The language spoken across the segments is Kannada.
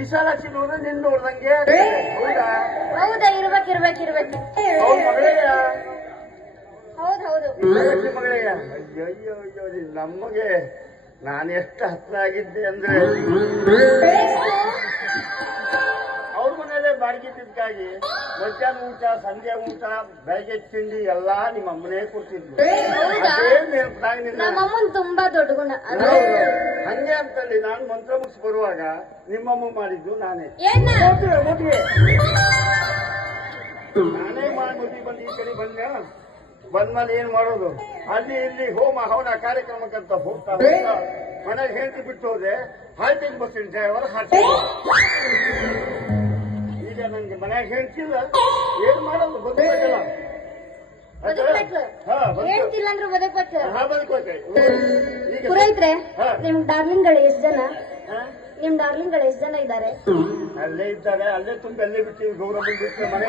ವಿಶಾಲಾಕ್ಷಿನವರು ನಿನ್ ನೋಡ್ದಂಗೆ ಹೌದಾ? ಹೌದಾ? ಇರ್ಬೇಕು. ಅವ್ರ ಮಗಳೇಯ? ಹೌದು. ವಿಶಾಲಾಕ್ಷಿ ಮಗಳೇಯ? ಅಯ್ಯೋ ನಮಗೆ ನಾನು ಎಷ್ಟು ಹತ್ರ ಆಗಿದ್ದೆ ಅಂದ್ರೆ ಅವ್ರ ಮನೇಲೆ ಬಾಡಿಗೆಗಾಗಿ ಮಧ್ಯಾಹ್ನ ಊಟ, ಸಂಜೆ ಊಟ, ಬೆಳಗ್ಗೆ ತಿಂಡಿ ಎಲ್ಲಾ ನಿಮ್ಮ ಅಮ್ಮನೇ ಕೊಡ್ತಿದ್ಲು. ನಮ್ಮಮ್ಮನ್ ತುಂಬಾ ದೊಡ್ಡ ಗುಣ. ಹಂಗೆ ಅಂತಲ್ಲಿ ನಾನು ಮಂತ್ರ ಮುಗಿಸಿ ಬರುವಾಗ ನಿಮ್ಮಮ್ಮ ಮಾಡಿದ್ದು ನಾನೇ ಮಾಡಿ ಬಂದು ಈ ಕಡೆ ಬಂದ್ಮೇಲೆ ಏನ್ ಮಾಡೋದು, ಅಲ್ಲಿ ಇಲ್ಲಿ ಹೋಮ ಹವನ ಕಾರ್ಯಕ್ರಮಕ್ಕಂತ ಹೋಗ್ತಾ ಮನೆಗೆ ಹೇಳ್ತಿ ಬಿಟ್ಟು ಹೋದೆ. ಹಾಲ್ಟಿಗೆ ಬರ್ತೀನಿ ಡ್ರೈವರ್ ಹಾಡ್ತೀನಿ. ಈಗ ನನ್ಗೆ ಮನ್ಯಾಗ ಹೇಳ್ತಿಲ್ಲ, ಏನ್ ಮಾಡೋದು ಗೊತ್ತಾಗಲ್ಲ. ಬದುಕೋತೆ ಪುರೋಹಿತ್ರೆ, ನಿಮ್ ಡಾರ್ಲಿಂಗ್ಗಳು ಎಷ್ಟು ಜನ? ನಿಮ್ ಡಾರ್ಲಿಂಗ್ಗಳು ಎಷ್ಟು ಜನ ಇದ್ದಾರೆ? ಅಲ್ಲೇ ಇದ್ದಾರೆ, ಅಲ್ಲೇ ತುಂಬ ಅಲ್ಲೇ ಬಿಟ್ಟು ಗೌರವ ಬಿಟ್ಟು ಮನೆ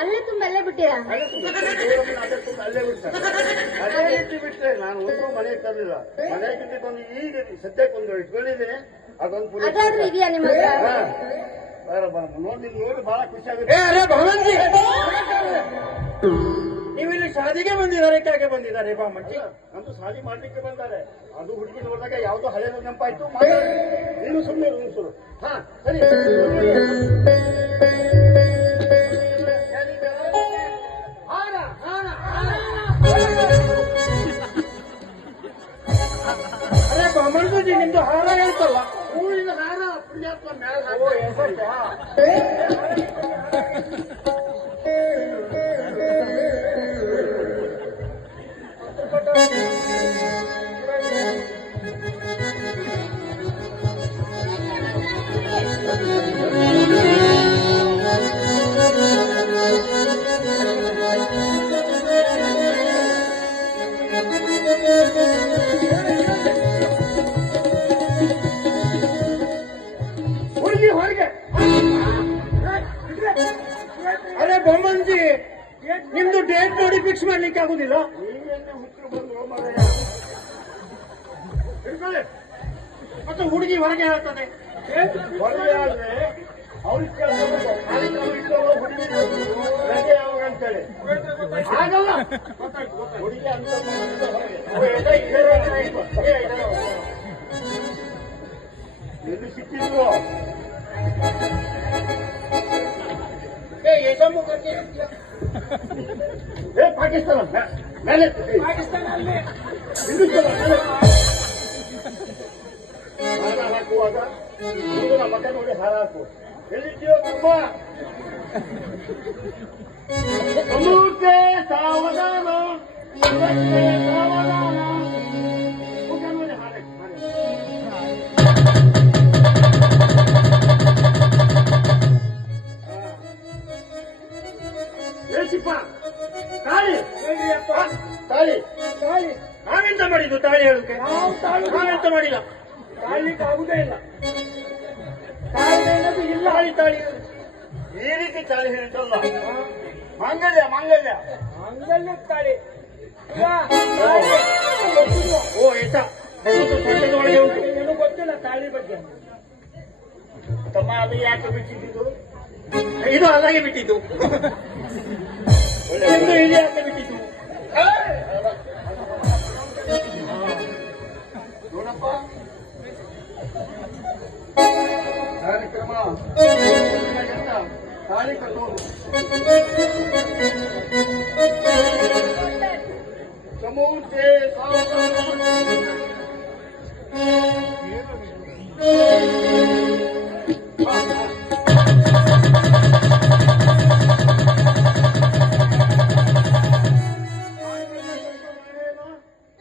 ಅಲ್ಲೇ ತುಂಬ ಅಲ್ಲೇ ಬಿಟ್ಟಿರಾ? ಅಲ್ಲೇ ಬಿಡ್ತಾರೆ. ಅದೇ ರೀತಿ ಬಿಟ್ಟರೆ ನಾನು ಒಂದು ಮನೆ ತರಲಿಲ್ಲ. ಮನೆಗಿಂತ ಬಂದು ಈಗ ಸದ್ಯಕ್ಕೊಂದು ಇಟ್ಕೊಂಡಿದ್ದೀನಿ. ಅದೊಂದು ಅದಾದ್ರೂ ಇದೆಯಾ ನಿಮ್ಮ ನೋಡಿ ಬಹಳ ಖುಷಿ ಆಗುತ್ತೆ. ನೀವಿಲ್ಲಿ ಶಾದಿಗೆ ಬಂದಿದ್ದಾರೆ, ಕೆಳಗೆ ಬಂದಿದ್ದಾರೆ ಬಾಮಂಟಿ? ನಮ್ದು ಶಾದಿ ಮಾಡ್ಲಿಕ್ಕೆ ಬಂದಾರೆ. ಅದು ಹುಡುಗಿ ನೋಡಿದಾಗ ಯಾವ್ದೋ ಹಳೆಯ ನೆನಪಾಯ್ತು. ನೀನು ಸುಮ್ಮನೆ ಸುರು. ಹಾ ಸರಿ. ಅರೆ ಬಾಮಂಟಿ, ನಿಮ್ದು ಹಾರ ಹೇಳ್ತಲ್ಲ? ಹೂವಿನ ಹಾರ ಪುಣ್ಯಾತ್ಮ ಮೇಲೆ ಹೊರಗೆ. ಅರೆ ಬೊಮ್ಮಂಜಿ, ನಿಮ್ದು ಡೇಟ್ ನೋಡಿ ಫಿಕ್ಸ್ ಮಾಡ್ಲಿಕ್ಕೆ ಆಗುದಿಲ್ಲ? ನೀವೇನೆ ಹುಚ್ಚರು ಬಂದು ಮಾರಾಯ. ಮತ್ತೆ ಹುಡುಗಿ ಹೊರಗೆ ಹೇಳ್ತದೆ. ಹೊರಗೆ ಆದ್ರೆ ಅವ್ರಿಗೆ ಕಾರ್ಯಕ್ರಮ ಇಟ್ಟವ ಹುಡುಗಿ ರಜೆ ಯಾವಾಗ ಅಂತೇಳಿ ಆಗಲ್ಲ. ಹುಡುಗಿ ಅಂತ ಎಲ್ಲಿ ಸಿಕ್ಕಿದ್ರು ಪಾಕಿಸ್ತಾನ ಮೇಲೆ ಹಿಂದೂಸ್ತಾನ ಮೇಲೆ ಹಾರ ಹಾಕುವಾಗ ನಮ್ಮ ಮಕ್ಕ ನೋಡಿ ಹಾರ ಹಾಕು. ಎಲ್ಲಿದ್ದೀಯೋ ತುಂಬ ಅಮೂರ್ತೆ ಸಾವಧಾನ ಸಾವಧಾನ ಮುಖ ನೋಡಿ ಹಾರ ಏಸಿಪ್ಪ ತಾಳಿ ಹೇಳ್ರಿಯಪ್ಪ. ತಾಳಿ ನಾವೆಂತ ಮಾಡಿದ್ದು ತಾಳಿ ಹೇಳಕ್ಕೆ? ನಾವೆಂತ ಮಾಡಿಲ್ಲ. ತಾಳ್ಲಿಕ್ಕೆ ಆಗುದೇ ಇಲ್ಲ. ತಾಳಿ ತಾಳಿ ಈ ರೀತಿ ತಾಳಿ ಹೇಳಿದ್ದಲ್ಲ. ಮಾಂಗಲ್ಯ ತಾಳಿ. ಓ ಏಸ ಸೊಂಟದ ಒಳಗೆ ಉಂಟು. ಏನೂ ಗೊತ್ತಿಲ್ಲ ತಾಳಿ ಬಗ್ಗೆ. ತಮ್ಮ ಅದು ಯಾಕೆ ಬಿಟ್ಟಿದ್ದು? ಇದು ಅದಾಗೆ ಬಿಟ್ಟಿದ್ದು. ಇದು ಯಾಕೆ ಬಿಟ್ಟಿದ್ದು? ನೋಡಪ್ಪ, ಕಾರ್ಯಕ್ರಮ ತಾಳಿ ಕಟ್ಟೋದು ಸಮೂರ್ತೆ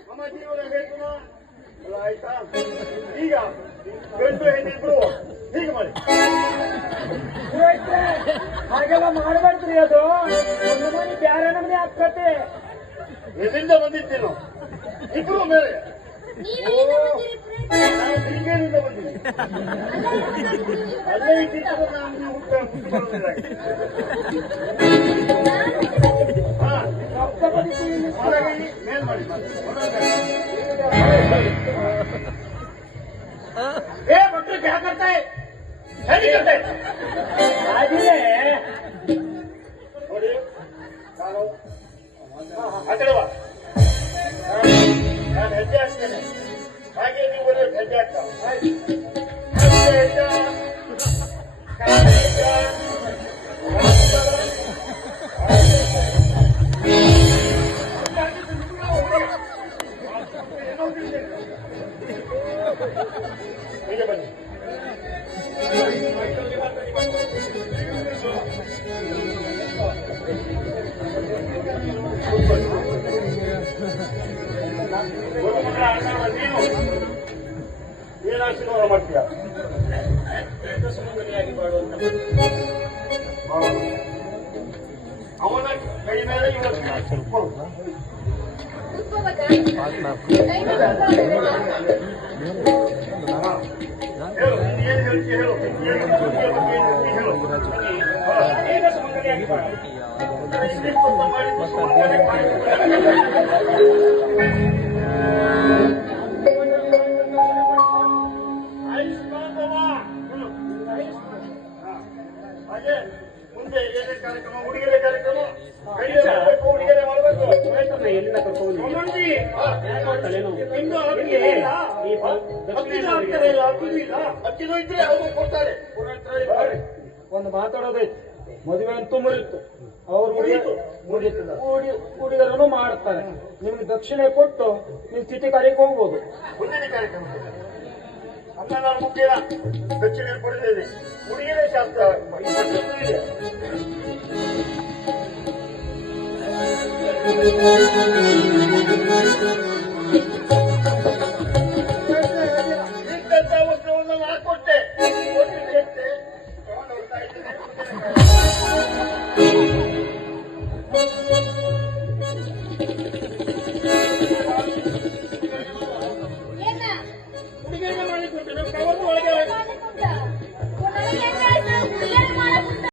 ನಮ್ಮ ಜೀವನ ಹೇತುನ ಅಲ್ಲ, ಆಯ್ತಾ? ಈಗ ಗಂಡು ಹೆಣ್ಣಿದ್ರು ಹೀಗೆ ಮಾಡಿ. ಹಾಗೆಲ್ಲ ಮಾಡಬಾರ್ದ್ರಿ, ಅದು ಒಂದು ಮನೆ ಬ್ಯಾರೆ ನಮ್ಗೆ ಆಗ್ತತೆ. ಎಲ್ಲಿಂದ ಬಂದಿದ್ದೇನು ಇಬ್ರು ಮೇಲೆ? ನಾನು ಹೀಗೇನಿಂದ ಬಂದಿದ್ದೀನಿ. ಅಲ್ಲೇ ಇದ್ದಿದ್ದು ನಾನು ಮೇಲ್ ಮಾಡಿ ए बच्चों क्या करता है क्या नहीं करता है ನೋಡಿ ನಾನು ಆ ಕಡೆ ಬಾ. ನಾನು ಹೆಜ್ಜೆ ಹಾಕ್ತೇನೆ, ಹಾಗೆ ನೀವು ಬರೋದು ಹೆಜ್ಜೆ ಹಾಕ್ತಾವ. ಹೆಜ್ಜೆ ಹೆಜ್ಜೆ, ಕಾಲ ಹೆಜ್ಜೆ, ಹೀಗೆ ಬನ್ನಿ. ನೀನು ಏನು ಆಶೀರ್ವಾದ ಮಾಡ್ತೀಯ? ಅವನ ಕೈ ಮೇಲೆ ಇವತ್ತು ಕೊಡು. ಹೇಳು, ಏನು ಹೇಳ್ತೀಯ ಹೇಳು. ಏನು ಹೇಳ್ತೀಯ ಹೇಳು. ಏನು ಸುಮಂಗಲಿಯಾಗಿ ಬಾಳು. ಇಷ್ಟೇ ಸ್ವಲ್ಪ ಮಾಡಿ ಸುಮಂಗಲಿಯಾಗಿ ಬಾಳು. ಹಾಗೆ ಮುಂದೆ ಏನೇ ಕಾರ್ಯಕ್ರಮ, ಹುಡುಗಿಯರ ಕಾರ್ಯಕ್ರಮ ಹುಡುಗಿಯರೇ ಮಾಡಬೇಕು. ಎಲ್ಲಿಂದ ಕರ್ಕೊಂಡು ಅಕ್ಕಿನೂ ಇದ್ರೆ ಅವರು ಕೊಡ್ತಾರೆ. ಒಂದು ಮಾತಾಡೋದೈತಿ. ಮದುವೆ ಅಂತೂ ಮುರಿತು, ಅವ್ರು ಹುಡುಗರನ್ನು ಮಾಡ್ತಾರೆ. ನಿಮ್ಗೆ ದಕ್ಷಿಣೆ ಕೊಟ್ಟು ನೀವು ಸ್ಥಿತಿ ಕಾರ್ಯಕ್ಕೆ ಹೋಗ್ಬೋದು. ಮುಂದಿನ ಕಾರ್ಯಕ್ರಮ ಅನ್ನ ನಾನು ಮುಖ್ಯ ದಕ್ಷಿಣ ಪಡೆದಿದೆ. ಹುಡುಗಿಯರೇ ಶಾಸ್ತ್ರ ಇದೆ. ಇಂಥ ವಸ್ತ್ರವನ್ನು ನಾನು ಕೊಟ್ಟೆ. ತಗೊಂಡು ಹೋಗ್ತಾ ಇದ್ದೇನೆ.